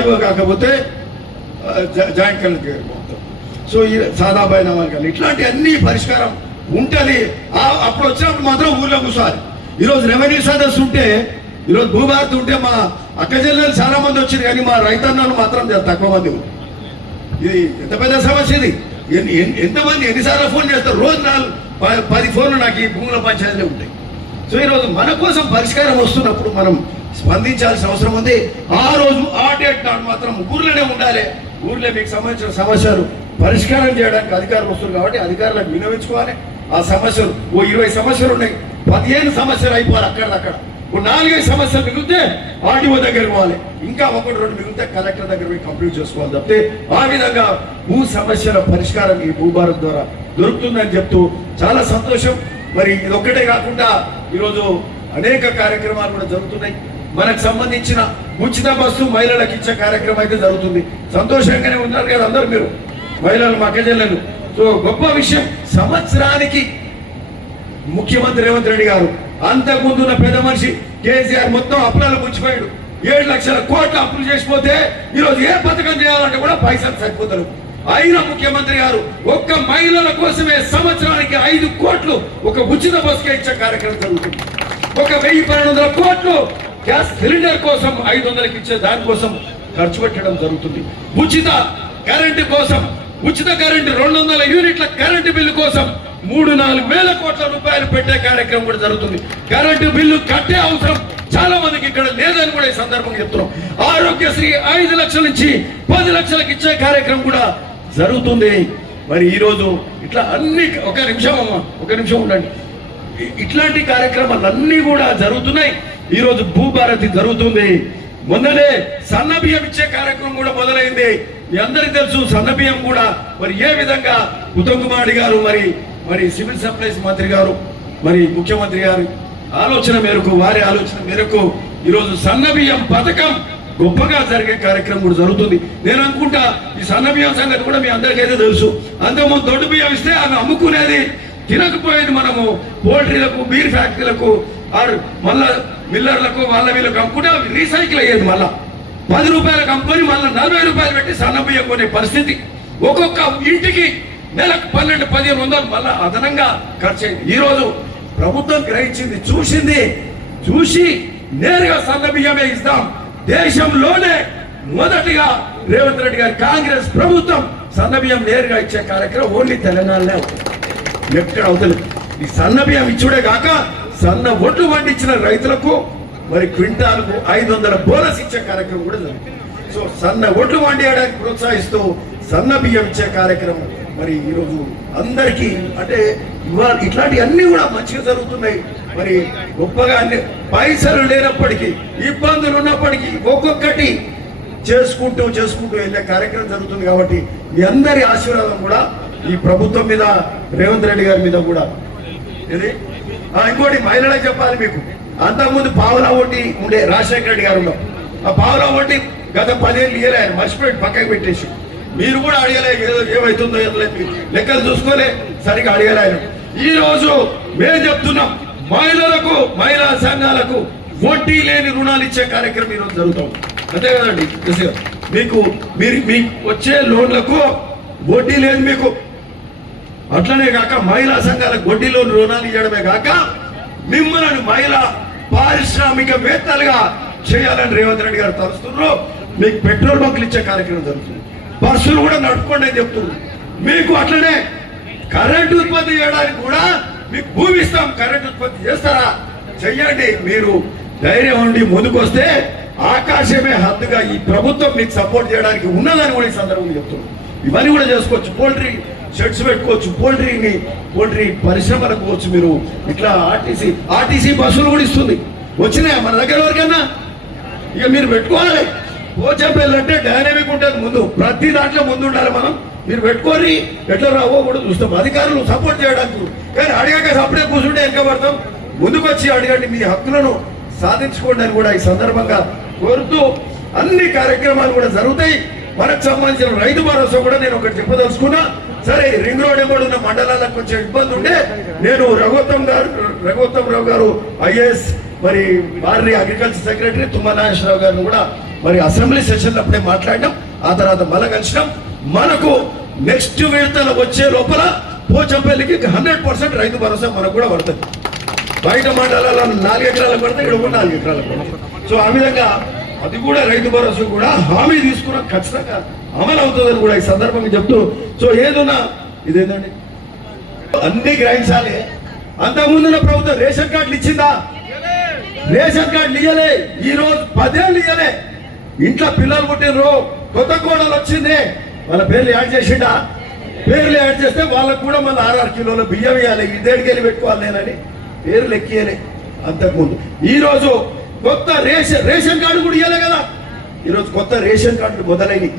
Audio కాకపోతే joint collector మొత్తం. So ఈ సాదాబాయి నవాల్ కానీ ఇట్లాంటి అన్ని పరిష్కారం ఉంటుంది. ఆ- అప్పుడు వచ్చినప్పుడు మాత్రం ఊర్లో కూర్చోవాలి. ఈరోజు రెవెన్యూ సదస్సు ఉంటే ఈరోజు భూభారతి ఉంటే మా అక్క జిల్లాలు చాలా మంది వచ్చారు కానీ మా రైతన్నలు మాత్రం తక్కువ మంది ఇది ఎంత పెద్ద సమస్య ఇది? ఎంతమంది ఎన్నిసార్లు ఫోన్ చేస్తారు? రోజు నాలుగు పది ఫోన్లు నాకు ఈ భూముల పంచాయతీలో ఉంటాయి. సో ఈరోజు మన కోసం పరిష్కారం వస్తున్నప్పుడు మనం స్పందించాల్సిన అవసరం ఉంది. ఆ రోజు ఆ డేట్ నాడు మాత్రం ఊర్లోనే ఉండాలి. ఊర్లో మీకు సంబంధించిన సమస్యలు పరిష్కారం చేయడానికి అధికారులు వస్తున్నారు కాబట్టి అధికారులకు వినవించుకోవాలి ఆ సమస్యలు ఓ ఇరవై సమస్యలు ఉన్నాయి. పదిహేను సమస్యలు అయిపోవాలి అక్కడ ఓ నాలుగైదు సమస్యలు మిగిలితే ఆర్టీఓ దగ్గరికి పోవాలి. ఇంకా ఒకటి రెండు మిగిలితే కలెక్టర్ దగ్గర పోయి కంప్లీట్ చేసుకోవాలి తప్పితే ఆ విధంగా భూ సమస్యల పరిష్కారం ఈ భూభారత్ ద్వారా దొరుకుతుందని చెప్తూ చాలా సంతోషం. మరి ఇది ఒక్కటే కాకుండా ఈరోజు అనేక కార్యక్రమాలు కూడా జరుగుతున్నాయి. మనకు సంబంధించిన ఉచిత బస్సు మహిళలకు ఇచ్చే కార్యక్రమం అయితే జరుగుతుంది. సంతోషంగానే ఉన్నారు కదా అందరు మీరు? మహిళలు మా సో గొప్ప విషయం సంవత్సరానికి ముఖ్యమంత్రి రేవంత్ రెడ్డి గారు అంతకు ముందున్న పెద్ద మనిషి కేసీఆర్ మొత్తం అప్పులలో ముంచిపోయాడు ఏడు లక్షల కోట్ల అప్పులు చేసిపోతే ఈరోజు ఏ పథకం చేయాలంటే కూడా పైసలు సరిపోతారు. అయిన ముఖ్యమంత్రి గారు ఒక్క మహిళల కోసమే సంవత్సరానికి ఐదు కోట్లు ఒక ఉచిత బస్కే ఇచ్చే కార్యక్రమం జరుగుతుంది. ఒక వెయ్యి పన్నెండు వందల కోట్లు గ్యాస్ సిలిండర్ కోసం ఐదు వందలకి ఇచ్చే దానికోసం ఖర్చు పెట్టడం జరుగుతుంది. ఉచిత కరెంటు కోసం ఉచిత కరెంటు రెండు వందల యూనిట్ల కరెంటు బిల్లు కోసం మూడు నాలుగు వేల కోట్ల రూపాయలు పెట్టే కార్యక్రమం కూడా జరుగుతుంది. కరెంటు బిల్లు కట్టే అవసరం చాలా మందికి ఇక్కడ లేదని కూడా ఈ సందర్భంగా చెప్తున్నాం. ఆరోగ్యశ్రీ ఐదు లక్షల నుంచి పది లక్షలకు ఇచ్చే కార్యక్రమం కూడా జరుగుతుంది. మరి ఈరోజు ఇట్లా అన్ని ఒక నిమిషం అమ్మ ఒక నిమిషం ఉండండి. ఇట్లాంటి కార్యక్రమాలన్నీ కూడా జరుగుతున్నాయి. ఈరోజు భూభారతి జరుగుతుంది. మొన్ననే సన్న బియ్యం ఇచ్చే కార్యక్రమం కూడా మొదలైంది. మీ అందరికీ తెలుసు సన్న బియ్యం కూడా మరి ఏ విధంగా ఉత్తమ్ కుమార్ గారు మరి మరి సివిల్ సప్లైస్ మంత్రి గారు మరి ముఖ్యమంత్రి గారు ఆలోచన మేరకు వారి ఆలోచన మేరకు ఈరోజు సన్న బియ్యం పథకం గొప్పగా జరిగే కార్యక్రమం కూడా జరుగుతుంది. నేను అనుకుంటా ఈ సన్న బియ్యం సంగతి కూడా మీ అందరికైతే తెలుసు. అంతకుముందు దొడ్డు బియ్యం ఇస్తే అవి అమ్ముకునేది తినకపోయేది మనము పోల్ట్రీలకు బీర్ ఫ్యాక్టరీలకు ఆరు మళ్ళా మిల్లర్లకు వాళ్ళ వీళ్ళకు అమ్ముకుంటే అవి రీసైకిల్ అయ్యేది మళ్ళా. పది రూపాయలకు అమ్ముకొని మళ్ళీ నలభై రూపాయలు పెట్టి సన్న కొనే పరిస్థితి. ఒక్కొక్క ఇంటికి నెలకు పన్నెండు పదిహేను వందలు మళ్ళీ అదనంగా ఖర్చు అయింది ఈరోజు ప్రభుత్వం గ్రహించింది చూసింది. చూసి నేరుగా సన్నబియ్యమే ఇస్తాం. దేశంలోనే మొదటిగా రేవంత్ రెడ్డి గారి కాంగ్రెస్ ప్రభుత్వం సన్నబియ్యం నేరుగా ఇచ్చే కార్యక్రమం ఓన్లీ తెలంగాణలో ఎక్కడ అవుతలేదు. ఈ సన్నబియ్యం ఇచ్చుడే కాక సన్న ఒడ్లు పండించిన రైతులకు మరి క్వింటాలకు ఐదు వందల బోనస్ ఇచ్చే కార్యక్రమం కూడా జరుగుతుంది సో సన్న ఒడ్లు వండియడానికి ప్రోత్సహిస్తూ సన్న బియ్యం ఇచ్చే కార్యక్రమం మరి ఈరోజు అందరికీ అంటే ఇవాళ ఇట్లాంటివన్నీ కూడా మంచిగా జరుగుతున్నాయి. మరి గొప్పగా అన్ని పైసలు లేనప్పటికీ ఇబ్బందులు ఉన్నప్పటికీ ఒక్కొక్కటి చేసుకుంటూ చేసుకుంటూ వెళ్ళే కార్యక్రమం జరుగుతుంది కాబట్టి మీ అందరి ఆశీర్వాదం కూడా ఈ ప్రభుత్వం మీద రేవంత్ రెడ్డి గారి మీద కూడా. ఇది ఇంకోటి మహిళలకు చెప్పాలి మీకు. అంతకుముందు పావులా ఓటి ఉండే రాజశేఖర రెడ్డి గారు ఉన్నాం ఆ పావులా ఓటి గత పదేళ్ళు ఇయర్ ఆయన మర్చిపోయి పక్కకి పెట్టేసి. మీరు కూడా అడగలే ఏదో ఏమైతుందో ఏదో లెక్కలు చూసుకోలే సరిగా అడగలే ఆయన. ఈ రోజు మేము చెప్తున్నాం మహిళలకు మహిళా సంఘాలకు వడ్డీ లేని రుణాలు ఇచ్చే కార్యక్రమం ఈరోజు జరుగుతాం అంతే కదండి మీకు మీరు మీకు వచ్చే లోన్లకు వడ్డీ లేదు మీకు. అట్లనే కాక మహిళా సంఘాలకు వడ్డీలో రుణాలు ఇవ్వడమే కాక మిమ్మల్ని మహిళా పారిశ్రామికవేత్తలుగా చేయాలని రేవంత్ రెడ్డి గారు తలుస్తున్నారు. మీకు పెట్రోల్ బంకులు ఇచ్చే కార్యక్రమం జరుగుతుంది. బస్సులు కూడా నడుపుకోండి అని చెప్తున్నారు. మీకు అట్లనే కరెంట్ ఉత్పత్తి చేయడానికి కూడా మీకు భూమి ఇస్తాం. కరెంట్ ఉత్పత్తి చేస్తారా? చెయ్యండి. మీరు ధైర్యం ఉండి ముందుకొస్తే ఆకాశమే హద్దుగా ఈ ప్రభుత్వం మీకు సపోర్ట్ చేయడానికి ఉన్నదని కూడా ఈ సందర్భంగా చెప్తున్నాం ఇవన్నీ కూడా చేసుకోవచ్చు. పోల్ట్రీ షెడ్స్ పెట్టుకోవచ్చు పోల్ట్రీని పోల్ట్రీ పరిశ్రమలకు పోవచ్చు మీరు. ఇట్లా ఆర్టీసీ ఆర్టీసీ బస్సులు కూడా ఇస్తుంది. వచ్చినాయా? మన దగ్గర ఎవరికైనా? ఇక మీరు పెట్టుకోవాలి. పోచంపల్లి అంటే డైనామిక్ ఉంటుంది ముందు. ప్రతి దాంట్లో ముందు ఉండాలి మనం. మీరు పెట్టుకొని ఎట్లా రావో కూడా చూస్తాం. అధికారులు సపోర్ట్ చేయడానికి. కానీ అడిగాక సపడే కూర్చుంటే వెనక పడతాం. ముందుకు వచ్చి అడగండి మీ హక్కులను సాధించుకోండి అని కూడా ఈ సందర్భంగా కోరుతూ అన్ని కార్యక్రమాలు కూడా జరుగుతాయి. మనకు సంబంధించిన రైతు భరోసా కూడా నేను ఒకటి చెప్పదలుచుకున్నా. సరే రింగ్ రోడ్ ఎంబడి ఉన్న మండలాలకు కొంచెం ఇబ్బంది ఉంటే నేను రఘుత్తం గారు రఘుత్తం రావు గారు ఐఏఎస్ మరి వారి అగ్రికల్చర్ సెక్రటరీ తుమ్మల నాగేశ్వరరావు గారిని కూడా మరి అసెంబ్లీ సెషన్ అప్పుడే మాట్లాడడం ఆ తర్వాత మళ్ళా కలిసినాం. మనకు నెక్స్ట్ విడతలు వచ్చే లోపల పోచంపల్లికి హండ్రెడ్ పర్సెంట్ రైతు భరోసా మనకు కూడా పడుతుంది. బయట మండలాల నాలుగు ఎకరాలకు పడితే ఇక్కడ కూడా నాలుగు ఎకరాలకు పడుతుంది సో ఆ విధంగా అది కూడా రైతు భరోసా కూడా హామీ తీసుకున్న ఖచ్చితంగా అమలు అవుతుందని కూడా ఈ సందర్భంగా చెప్తూ సో ఏదన్నా ఇదేంటండి అన్ని గ్రహించాలి. అంతకుముందున ప్రభుత్వం రేషన్ కార్డులు ఇచ్చిందా? రేషన్ కార్డులు ఇయ్యలే. ఈ రోజు పదేళ్ళు ఇయ్యలే. ఇంట్లో పిల్లలు పుట్టినరు కొత్త కోడలు వచ్చింది. వాళ్ళ పేర్లు యాడ్ చేసిండా? పేర్లు యాడ్ చేస్తే వాళ్ళకు కూడా మళ్ళీ ఆర్ఆర్ కిలోల బియ్యం ఇవ్వాలి ఇదేడికి వెళ్ళి పెట్టుకోవాలి నేనని. పేర్లు ఎక్కియలే అంతకుముందు. ఈ రోజు కొత్త రేషన్ రేషన్ కార్డు కూడా ఇవ్వలే కదా. ఈరోజు కొత్త రేషన్ కార్డులు మొదలైనవి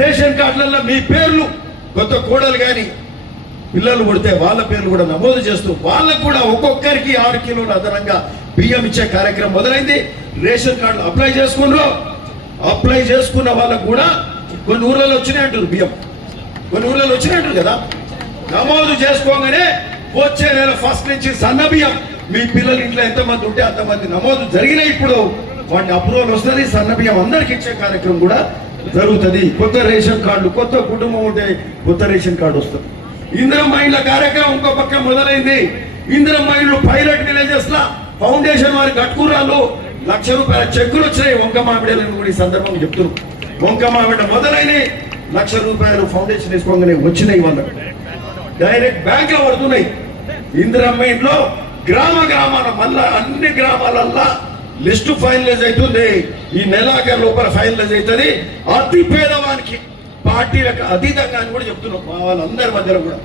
రేషన్ కార్డులలో మీ పేర్లు కొత్త కోడలు కానీ పిల్లలు పుడితే వాళ్ళ పేర్లు కూడా నమోదు చేస్తూ వాళ్ళకు కూడా ఒక్కొక్కరికి ఆరు కిలోలు అదనంగా బియ్యం ఇచ్చే కార్యక్రమం మొదలైంది. రేషన్ కార్డు అప్లై చేసుకున్నారు. అప్లై చేసుకున్న వాళ్ళకు కూడా కొన్ని ఊర్లలో వచ్చినాయి అంటారు బియ్యం. కొన్ని ఊర్లలో వచ్చినాయి అంటారు కదా. నమోదు చేసుకోగానే వచ్చే నెల ఫస్ట్ నుంచి సన్న బియ్యం. మీ పిల్లల ఇంట్లో ఎంతమంది ఉంటే అంతమంది నమోదు జరిగినాయి ఇప్పుడు. వాటి అప్రూవల్ వస్తుంది సన్నబియ్యం అందరికి ఇచ్చే కార్యక్రమం కూడా జరుగుతుంది. కొత్త రేషన్ కార్డు కొత్త కుటుంబం ఉంటే కొత్త రేషన్ కార్డు వస్తుంది. ఇందిరా మైండ్ల కార్యక్రమం ఇంకో పక్క మొదలైంది. ఇందిరా మైండ్లు పైలట్ విలేజెస్ లా ఫౌండేషన్ వారి కట్టుకురాళ్ళు. లక్ష రూపాయల చెక్కులు వచ్చినాయి. వంక మామిడలను కూడా ఈ సందర్భంగా చెప్తున్నాం వంక మామిడ మొదలైనవి లక్ష రూపాయలు ఫౌండేషన్ వేసుకోగానే వచ్చినాయి వాళ్ళకు. డైరెక్ట్ బ్యాంక్లో పడుతున్నాయి. ఇందిరమ్మ ఇంట్లో గ్రామ గ్రామాల మళ్ళా అన్ని గ్రామాలల్లా లిస్ట్ ఫైనలైజ్ అవుతుంది. ఈ నెలాఖరు లోపల ఫైనలైజ్ అవుతుంది. అతి పేదవానికి పార్టీలకు అతీతంగా అని కూడా చెప్తున్నాం మా వాళ్ళందరి మధ్యలో కూడా.